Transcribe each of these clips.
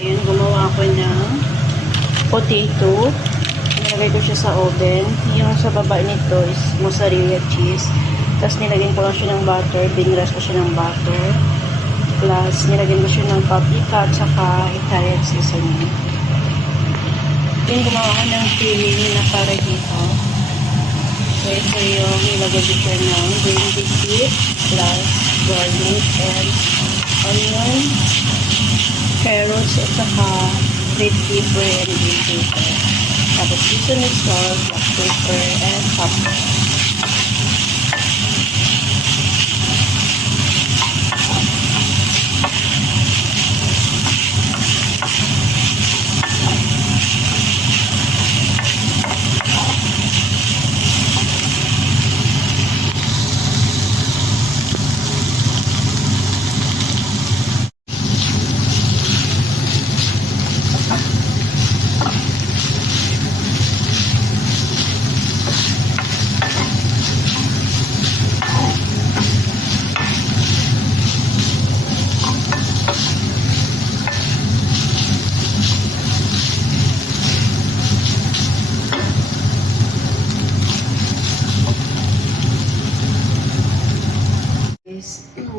Ayan, gumawa ako ng potato. Nilagay ko siya sa oven. Yung sa baba nito is mozzarella cheese. Tapos nilagyan ko lang siya ng butter. Binras ko siya ng butter. Plus, nilagyan ko siya ng paprika at saka Italian seasoning. Then, gumawa ko ng filling na para dito. So, ito yung nilagay ko siya ng green beef plus garlic and onion, carrots at saka red pepper and green pepper. Tapos seasoning salt, black pepper, and pepper.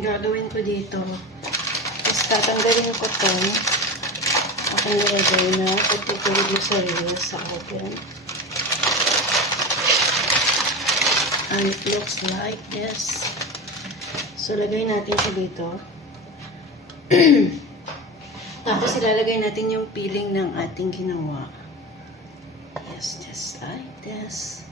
Gagawin ko dito is tatanggalin ko ito aking nilagay na potato with mozzarella sa oven, and it looks like this. So lagay natin siya dito. Tapos ilalagay natin yung peeling ng ating ginawa. Yes, just like this.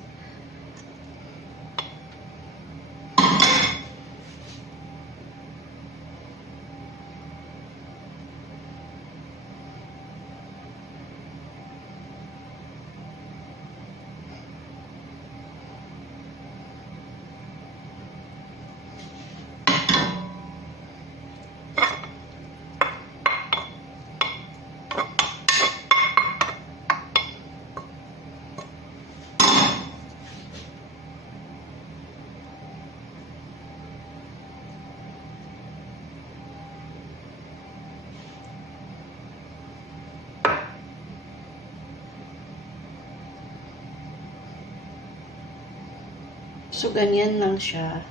So, ganyan lang siya.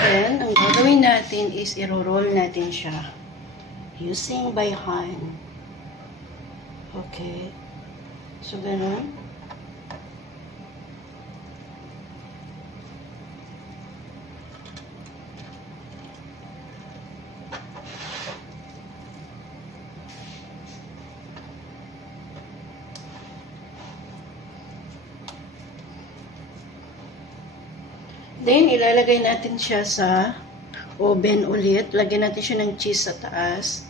Then, ang gagawin natin is i-roll natin siya using by hand. Okay. So, ganun. Then, ilalagay natin siya sa oven ulit. Lagyan natin siya ng cheese sa taas.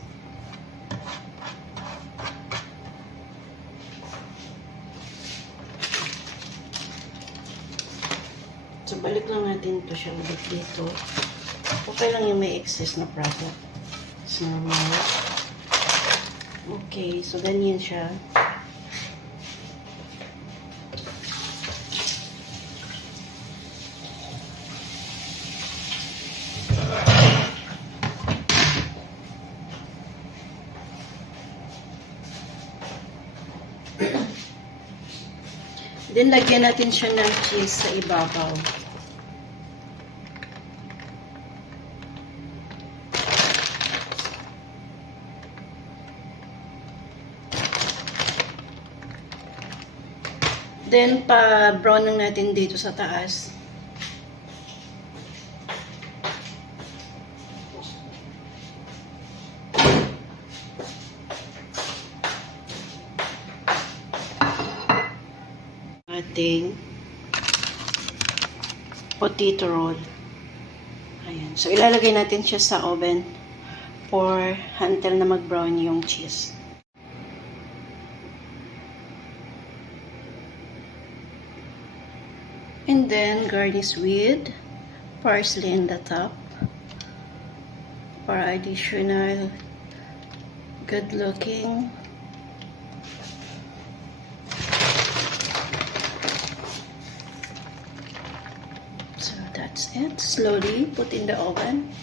So, balik lang natin ito siya ulit dito. Okay lang yung may excess na product. It's normal. Okay, so ganyan siya. Then, lagyan natin siya ng cheese sa ibabaw. Then, pa-brown lang natin dito sa taas. Ating potato roll. Ayan. So, ilalagay natin siya sa oven for until na mag-brown yung cheese. And then, garnish with parsley in the top para additional good looking. So that's it. Slowly put in the oven.